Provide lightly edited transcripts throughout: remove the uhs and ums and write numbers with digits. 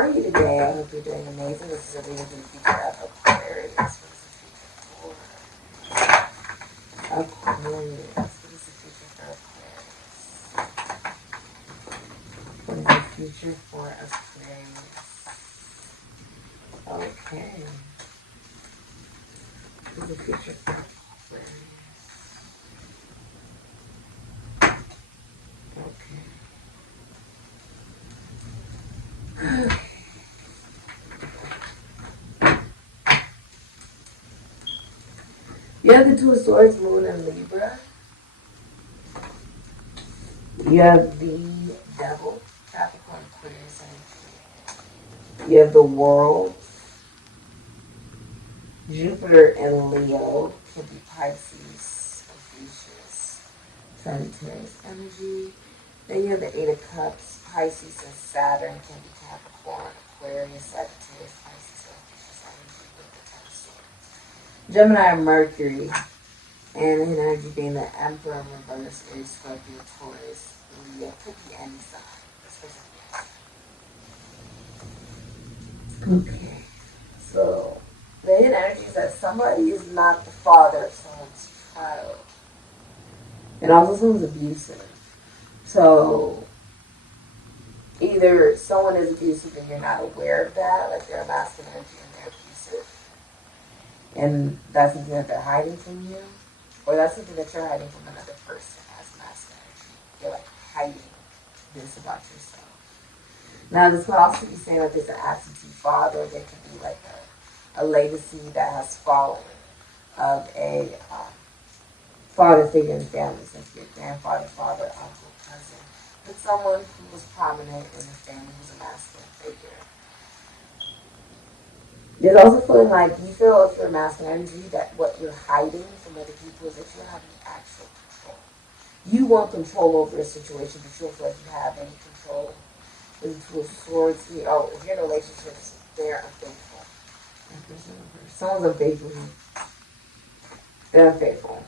are you today? I hope you're doing amazing. This is a reading for the future of Aquarius. What is the future for Aquarius? What is the future for Aquarius? What is the future for Aquarius? Okay. What is the future for Aquarius? Okay. You have the Two of Swords, Moon, and Libra. You have the Devil, Capricorn, Aquarius, and you have the World, Jupiter, and Leo. Could be Pisces, Confucius, Sagittarius energy. Then you have the Eight of Cups, Pisces, and Saturn. Can be Capricorn, Aquarius, Sagittarius, Pisces, Confucius energy with the Ten of Swords. Gemini, Mercury. And the energy being the Emperor, reverse, Aries, Scorpio, Taurus, Leo. Could be any sign. Okay. So, the hidden energy is that somebody is not the father of someone's child. And also someone's abusive. So, either someone is abusive and you're not aware of that, like they're a masculine energy and they're abusive. And that's something that they're hiding from you. Or that's something that you're hiding from another person as masculine energy. You're like hiding this about yourself. Now this could also be saying that there's an absentee father. There could be like a legacy that has fallen of a father figure in the family. So your grandfather, father, uncle, cousin. But someone who was prominent in the family who's a masculine figure. There's also feeling like you feel if you're a masculine energy that what you're hiding from other people is that you don't have any actual control. You want control over a situation, but you don't feel like you have any control. There's the Two of Swords here. Oh, if you're in relationships, they're unfaithful. Someone's unfaithful. They're unfaithful.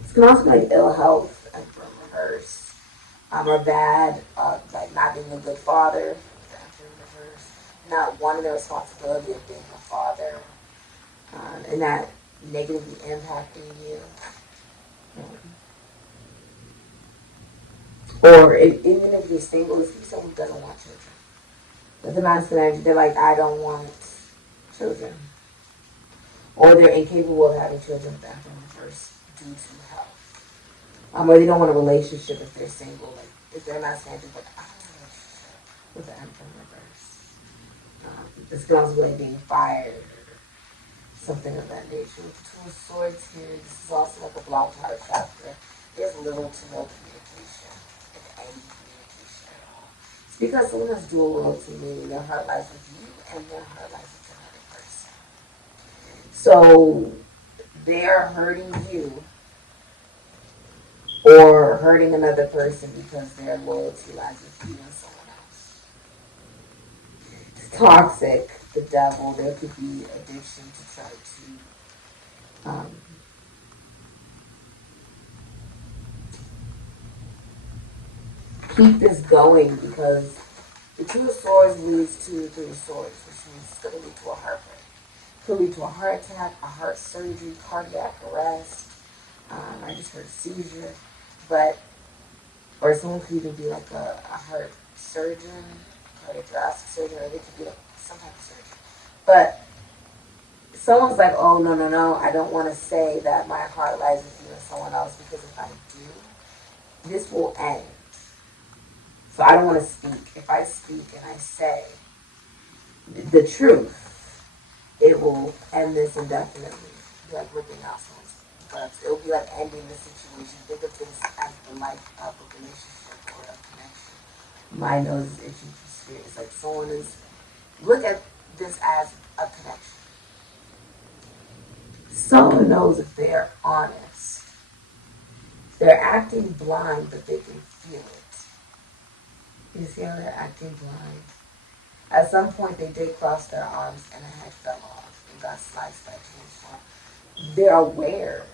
This can also be like ill health and from reverse. Or bad, like not being a good father, not wanting the responsibility of being a father, and that negatively impacting you. Or even if you're single, it's someone who doesn't want children. That's a masculine energy. They're like, I don't want children. Or they're incapable of having children with them from reverse due to health. Or they don't want a relationship if they're single. Like, if they're not standing, but I don't want a relationship with the Emperor reverse. This could also be like being fired or something of that nature. With the Two of Swords here, this is also like a blocked heart chakra. There's little to no communication, if any communication at all. It's because someone has dual loyalty, meaning their heart lies with you and their heart lies with another person. So they are hurting you or hurting another person because their loyalty lies with you and someone else. It's toxic, the devil. There could be addiction to try to keep this going because the Two of Swords leads to the Three of Swords, which means it's going to lead to a heartbreak. It could lead to a heart attack, a heart surgery, cardiac arrest. I just heard seizure. Or someone could even be like a heart surgeon, cardiothoracic surgeon, or they could be like some type of surgeon. But someone's like, oh, no, I don't want to say that my heart lies with you and someone else because if I do, this will end. So I don't want to speak. If I speak and I say the truth, it will end this indefinitely. Like ripping out someone's guts. It will be like ending the situation. Think of this as the life of a relationship or a connection. My nose is itching for spirit. It's like someone is, look at this as a connection. Someone knows if they're honest. They're acting blind, but they can feel it. You see how they're acting blind? At some point, they did cross their arms and a head fell off and got sliced by a chainsaw. They're aware.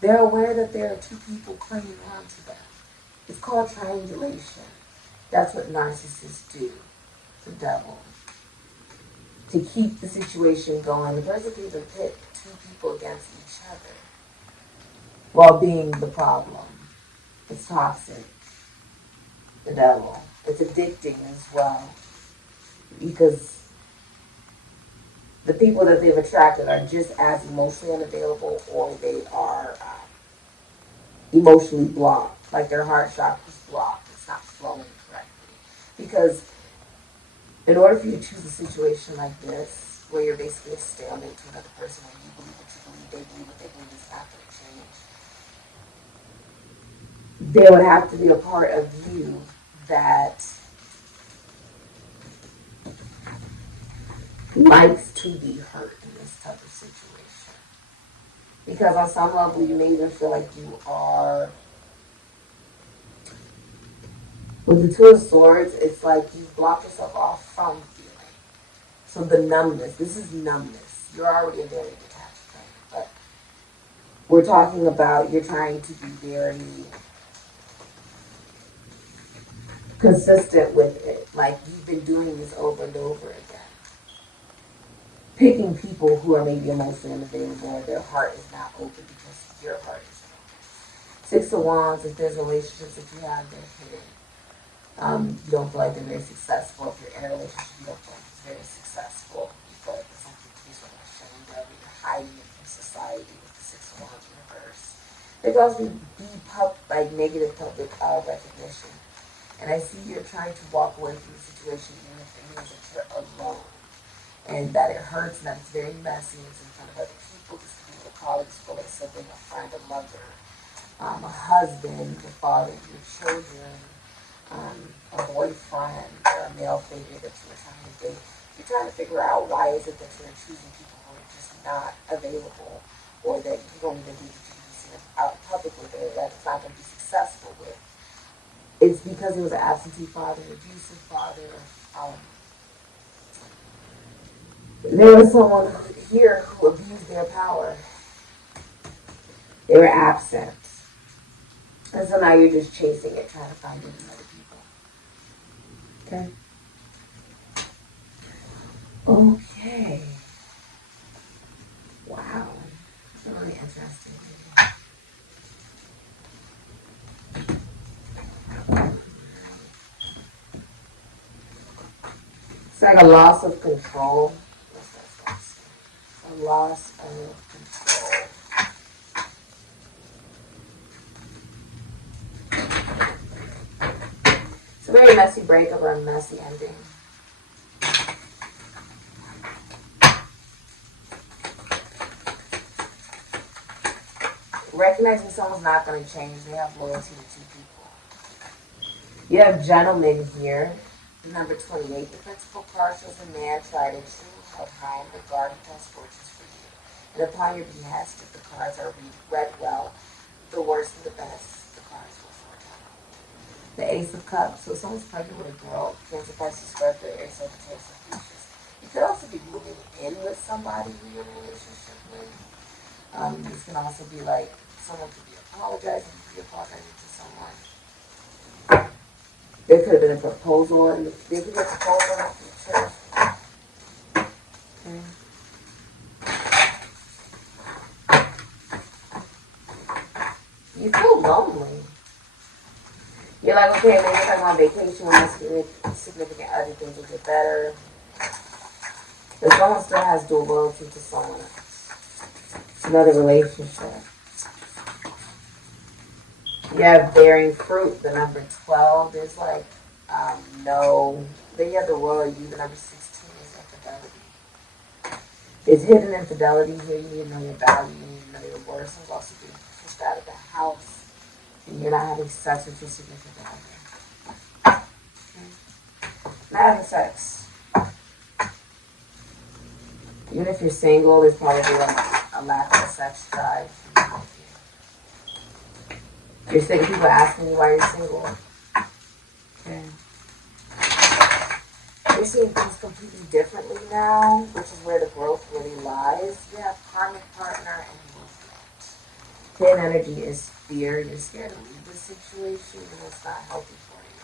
They're aware that there are two people clinging on to them. It's called triangulation. That's what narcissists do, the devil. To keep the situation going, the person can even pit two people against each other while being the problem. It's toxic, the devil. It's addicting as well, because the people that they've attracted are just as emotionally unavailable, or they are emotionally blocked, like their heart chakra is blocked. It's not flowing correctly. Because in order for you to choose a situation like this, where you're basically a stalemate to another person, where you believe what you believe, they believe what they believe, is not going to change, there would have to be a part of you that likes to be hurt in this type of situation. Because on some level, you may even feel like you are, with the Two of Swords, it's like you've blocked yourself off from feeling. So the numbness, this is numbness. You're already a very detached thing. But we're talking about you're trying to be very consistent with it. Like you've been doing this over and over again. Picking people who are maybe emotionally unavailable, or their heart is not open because your heart is open. Six of Wands, if there's relationships that you have, they're hidden. You don't feel like they're very successful. If you're in a relationship, you don't feel like it's very successful. You feel like it's something to be sort of ashamed of. You're hiding it from society with the Six of Wands in reverse. There can also be like negative public recognition. And I see you're trying to walk away from the situation even if it means that you're alone. And that it hurts, and that it's very messy, and it's in front of other people. This could be with a colleague, school, a sibling, a friend, a mother, a husband, a father, your children, a boyfriend, or a male figure that you were trying to date. You're trying to figure out why is it that you're choosing people who are just not available, or that you don't even think that you can be seen out in public with, or that it's not going to be successful with. It's because it was an absentee father, abusive father. There was someone here who abused their power. They were absent. And so now you're just chasing it, trying to find it in other people. Okay. Okay. Wow. That's a really interesting video. It's like a loss of control. A loss of control. It's a very messy breakup or a messy ending. Recognizing someone's not going to change. They have loyalty to two people. You have gentlemen here. Number 28. The principal card shows a man tried and true, held high in regard, and has fortunes for you. And upon your behest, if the cards are read well, the worst and the best, the cards will foretell. The Ace of Cups. So someone's pregnant with a girl. Cancer, Pisces, Scorpio, Aries, Sagittarius, and Fuchsias. You could also be moving in with somebody who you're in a relationship with. This can also be like someone could be apologizing. You could be apologizing to someone. There could have been a proposal, and there could be a proposal in the future. Okay. You feel lonely. You're like, okay, maybe if I'm on vacation with my significant other, things will get better. But someone still has dual loyalty to someone else. It's another relationship. You have bearing fruit, the number 12. There's like, no. Then you have the royal you, the number 16 is infidelity. There's hidden infidelity here. You need to know your value, you need to know your worth. Someone's also being pushed out of the house, and you're not having sex with your significant other. Okay. Not having sex. Even if you're single, there's probably a lack of a sex drive. You're sick of people asking you why you're single. Okay. You're seeing things completely differently now, which is where the growth really lies. You have karmic partner and movement. Hidden energy is fear. You're scared to leave this situation, then it's not healthy for you.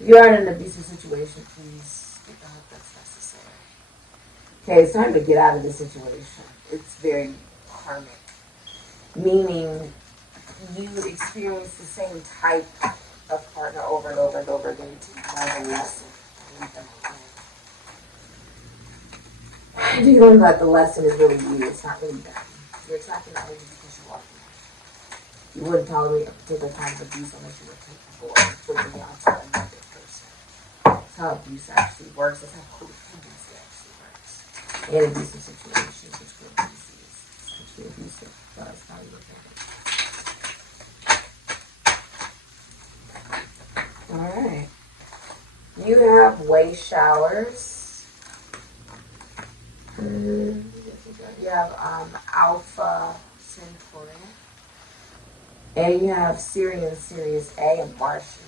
If you are in an abusive situation, please get the help that's necessary. Okay, it's time to get out of this situation. It's very karmic, meaning you experience the same type of partner over and over and over again until you learn the lesson. You learn that the lesson is really you, it's not really them. You're attracting that energy because you are them. You wouldn't tolerate a particular kind of abuse unless you were capable of flipping it onto another person. That's how abuse actually works. That's how codependency actually works. In abusive situations, which codependency is sexually abusive. So that's how you look at it. Alright. You have way showers. You have Alpha Centauri. And you have Syrian Sirius A and Martian,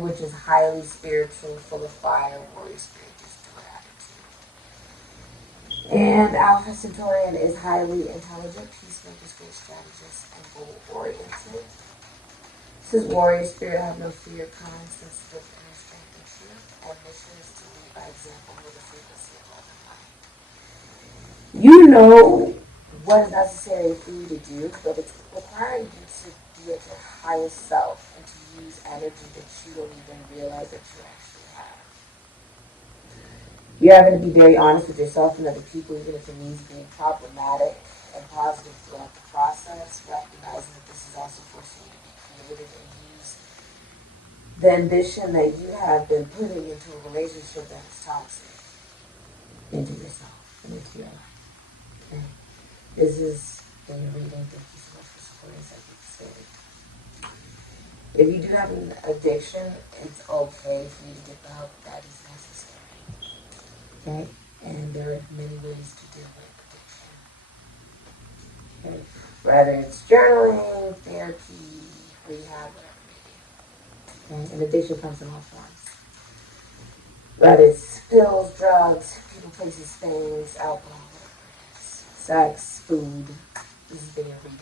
which is highly spiritual, full of fire, warrior spirit, just do attitude. And Alpha Centaurian is highly intelligent, peacemaker, great strategist, and goal-oriented. This is warrior spirit, have no fear, kind, sensitive, inner strength, and truth. And mission is to lead by example with the frequency of love and light. You know what is necessary for you to do, but it's requiring you to be at your highest self and to use energy that you don't even realize that you actually have. You're having to be very honest with yourself and other people, even if it means being problematic and positive throughout the process, recognizing that this is also forcing you to be creative and use the ambition that you have been putting into a relationship that is toxic into yourself and into your life. Okay? This is the reading. Thank you so much for supporting Sikiksyd. If you do have an addiction, it's okay for you to get the help that is necessary. Okay? And there are many ways to deal with addiction. Okay? Whether it's journaling, therapy, rehab, whatever it may be. Okay? And addiction comes in all forms. Whether it's pills, drugs, people, places, things, alcohol, whatever it is. Sex, food. This has been your reading.